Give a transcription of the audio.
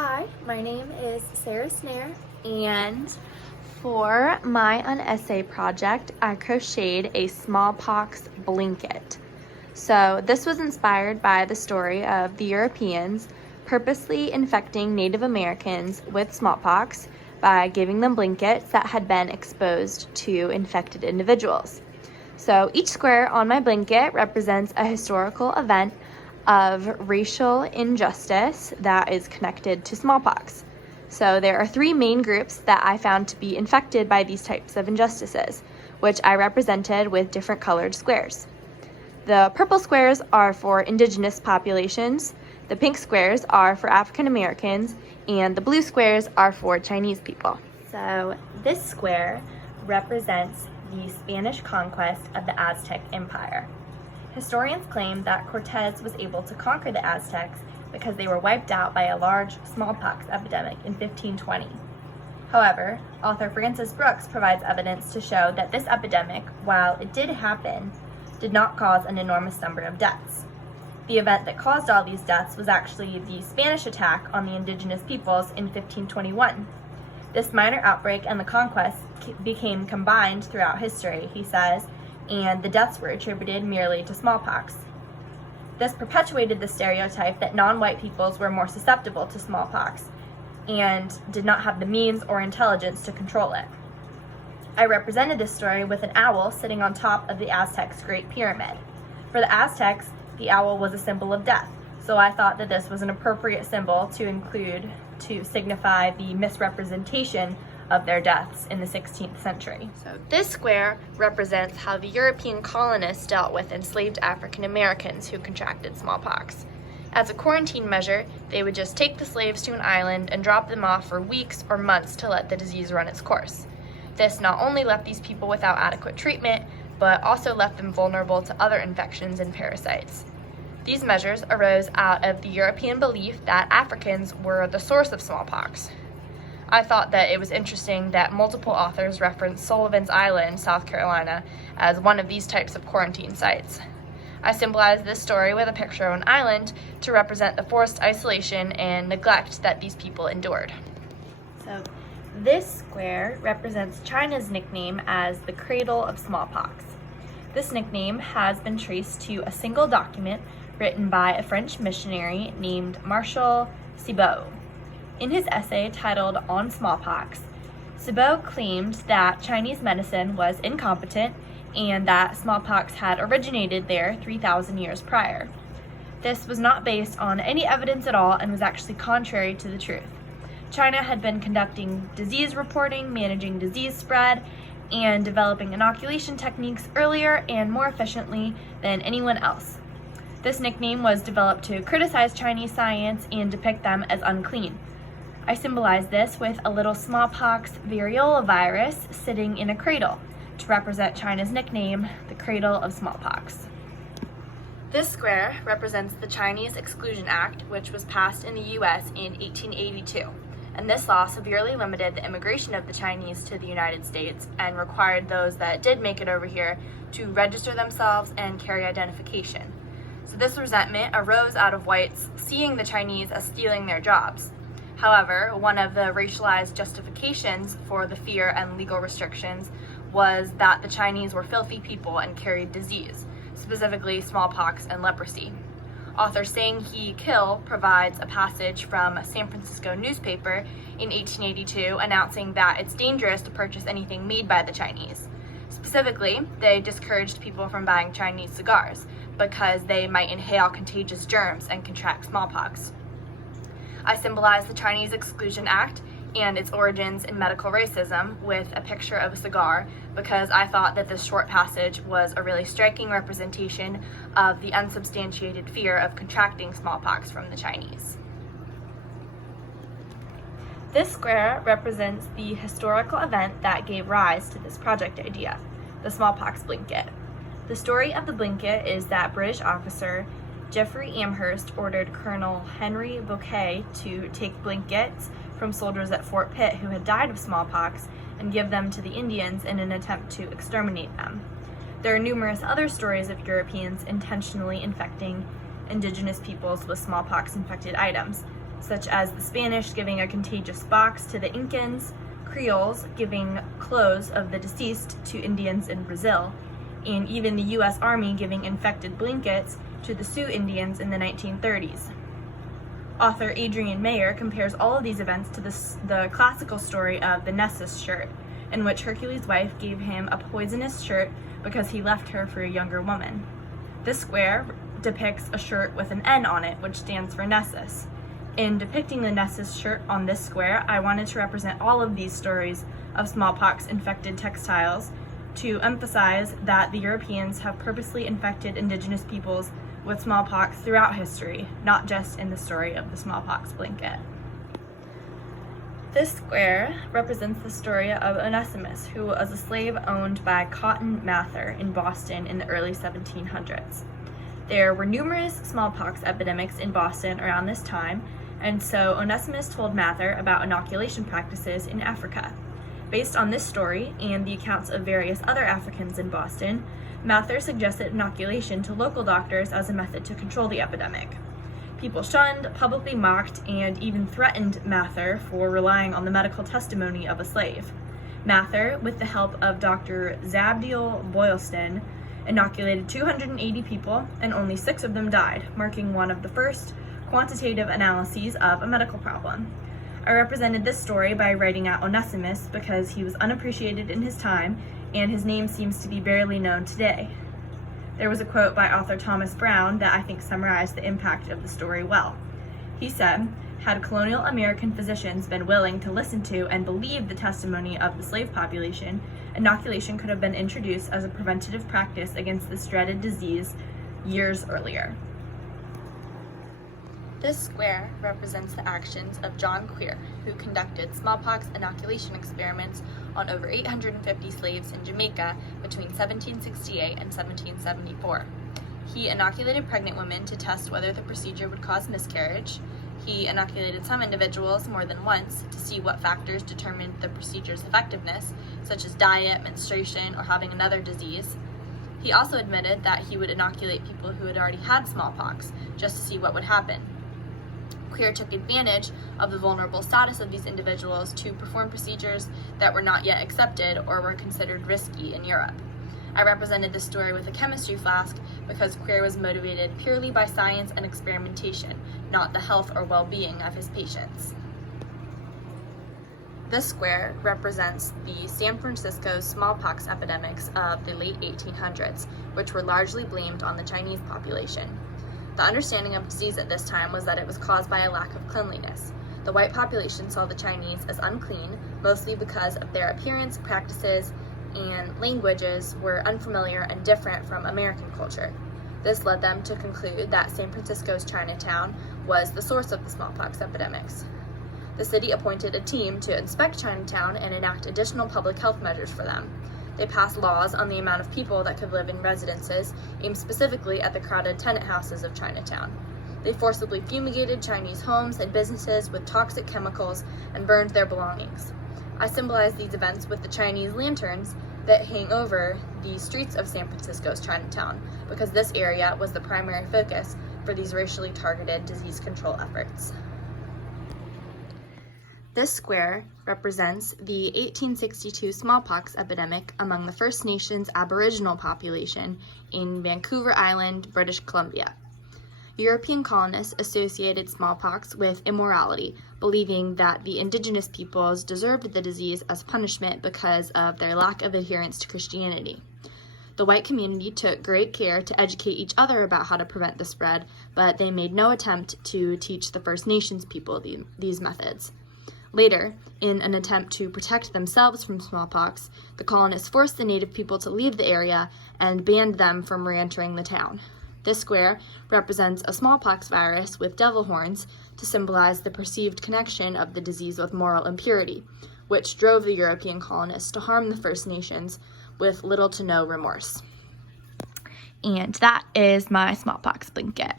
Hi, my name is Sarah Snare, and for my essay project, I crocheted a smallpox blanket. So this was inspired by the story of the Europeans purposely infecting Native Americans with smallpox by giving them blankets that had been exposed to infected individuals. So each square on my blanket represents a historical event of racial injustice that is connected to smallpox. So there are three main groups that I found to be infected by these types of injustices, which I represented with different colored squares. The purple squares are for indigenous populations, the pink squares are for African Americans, and the blue squares are for Chinese people. So this square represents the Spanish conquest of the Aztec Empire. Historians claim that Cortez was able to conquer the Aztecs because they were wiped out by a large smallpox epidemic in 1520. However, author Francis Brooks provides evidence to show that this epidemic, while it did happen, did not cause an enormous number of deaths. The event that caused all these deaths was actually the Spanish attack on the indigenous peoples in 1521. This minor outbreak and the conquest became combined throughout history, he says, and the deaths were attributed merely to smallpox. This perpetuated the stereotype that non-white peoples were more susceptible to smallpox and did not have the means or intelligence to control it. I represented this story with an owl sitting on top of the Aztecs' Great Pyramid. For the Aztecs, the owl was a symbol of death, so I thought that this was an appropriate symbol to include to signify the misrepresentation of their deaths in the 16th century. So this square represents how the European colonists dealt with enslaved African Americans who contracted smallpox. As a quarantine measure, they would just take the slaves to an island and drop them off for weeks or months to let the disease run its course. This not only left these people without adequate treatment, but also left them vulnerable to other infections and parasites. These measures arose out of the European belief that Africans were the source of smallpox. I thought that it was interesting that multiple authors reference Sullivan's Island, South Carolina, as one of these types of quarantine sites. I symbolized this story with a picture of an island to represent the forced isolation and neglect that these people endured. So this square represents China's nickname as the cradle of smallpox. This nickname has been traced to a single document written by a French missionary named Marshal Thibault. In his essay titled On Smallpox, Thibault claimed that Chinese medicine was incompetent and that smallpox had originated there 3,000 years prior. This was not based on any evidence at all and was actually contrary to the truth. China had been conducting disease reporting, managing disease spread, and developing inoculation techniques earlier and more efficiently than anyone else. This nickname was developed to criticize Chinese science and depict them as unclean. I symbolize this with a little smallpox variola virus sitting in a cradle to represent China's nickname, the cradle of smallpox. This square represents the Chinese Exclusion Act, which was passed in the US in 1882. And this law severely limited the immigration of the Chinese to the United States and required those that did make it over here to register themselves and carry identification. So this resentment arose out of whites seeing the Chinese as stealing their jobs. However, one of the racialized justifications for the fear and legal restrictions was that the Chinese were filthy people and carried disease, specifically smallpox and leprosy. Author Sang Hee Kill provides a passage from a San Francisco newspaper in 1882 announcing that it's dangerous to purchase anything made by the Chinese. Specifically, they discouraged people from buying Chinese cigars because they might inhale contagious germs and contract smallpox. I symbolize the Chinese Exclusion Act and its origins in medical racism with a picture of a cigar because I thought that this short passage was a really striking representation of the unsubstantiated fear of contracting smallpox from the Chinese. This square represents the historical event that gave rise to this project idea, the smallpox blanket. The story of the blanket is that British officer Geoffrey Amherst ordered Colonel Henry Bouquet to take blankets from soldiers at Fort Pitt who had died of smallpox and give them to the Indians in an attempt to exterminate them. There are numerous other stories of Europeans intentionally infecting indigenous peoples with smallpox-infected items, such as the Spanish giving a contagious box to the Incans, Creoles giving clothes of the deceased to Indians in Brazil, and even the U.S. Army giving infected blankets to the Sioux Indians in the 1930s. Author Adrian Mayer compares all of these events to the classical story of the Nessus shirt, in which Hercules' wife gave him a poisonous shirt because he left her for a younger woman. This square depicts a shirt with an N on it, which stands for Nessus. In depicting the Nessus shirt on this square, I wanted to represent all of these stories of smallpox-infected textiles to emphasize that the Europeans have purposely infected indigenous peoples with smallpox throughout history, not just in the story of the smallpox blanket. This square represents the story of Onesimus, who was a slave owned by Cotton Mather in Boston in the early 1700s. There were numerous smallpox epidemics in Boston around this time, and so Onesimus told Mather about inoculation practices in Africa. Based on this story and the accounts of various other Africans in Boston, Mather suggested inoculation to local doctors as a method to control the epidemic. People shunned, publicly mocked, and even threatened Mather for relying on the medical testimony of a slave. Mather, with the help of Dr. Zabdiel Boylston, inoculated 280 people, and only 6 of them died, marking one of the first quantitative analyses of a medical problem. I represented this story by writing out Onesimus because he was unappreciated in his time, and his name seems to be barely known today. There was a quote by author Thomas Brown that I think summarized the impact of the story well. He said, "Had colonial American physicians been willing to listen to and believe the testimony of the slave population, inoculation could have been introduced as a preventative practice against this dreaded disease years earlier." This square represents the actions of John Queer, who conducted smallpox inoculation experiments on over 850 slaves in Jamaica between 1768 and 1774. He inoculated pregnant women to test whether the procedure would cause miscarriage. He inoculated some individuals more than once to see what factors determined the procedure's effectiveness, such as diet, menstruation, or having another disease. He also admitted that he would inoculate people who had already had smallpox just to see what would happen. Queer took advantage of the vulnerable status of these individuals to perform procedures that were not yet accepted or were considered risky in Europe. I represented this story with a chemistry flask because Queer was motivated purely by science and experimentation, not the health or well-being of his patients. This square represents the San Francisco smallpox epidemics of the late 1800s, which were largely blamed on the Chinese population. The understanding of disease at this time was that it was caused by a lack of cleanliness. The white population saw the Chinese as unclean, mostly because of their appearance, practices, and languages were unfamiliar and different from American culture. This led them to conclude that San Francisco's Chinatown was the source of the smallpox epidemics. The city appointed a team to inspect Chinatown and enact additional public health measures for them. They passed laws on the amount of people that could live in residences, aimed specifically at the crowded tenant houses of Chinatown. They forcibly fumigated Chinese homes and businesses with toxic chemicals and burned their belongings. I symbolize these events with the Chinese lanterns that hang over the streets of San Francisco's Chinatown, because this area was the primary focus for these racially targeted disease control efforts. This square represents the 1862 smallpox epidemic among the First Nations Aboriginal population in Vancouver Island, British Columbia. European colonists associated smallpox with immorality, believing that the indigenous peoples deserved the disease as punishment because of their lack of adherence to Christianity. The white community took great care to educate each other about how to prevent the spread, but they made no attempt to teach the First Nations people these methods. Later, in an attempt to protect themselves from smallpox, the colonists forced the native people to leave the area and banned them from re-entering the town. This square represents a smallpox virus with devil horns to symbolize the perceived connection of the disease with moral impurity, which drove the European colonists to harm the First Nations with little to no remorse. And that is my smallpox blanket.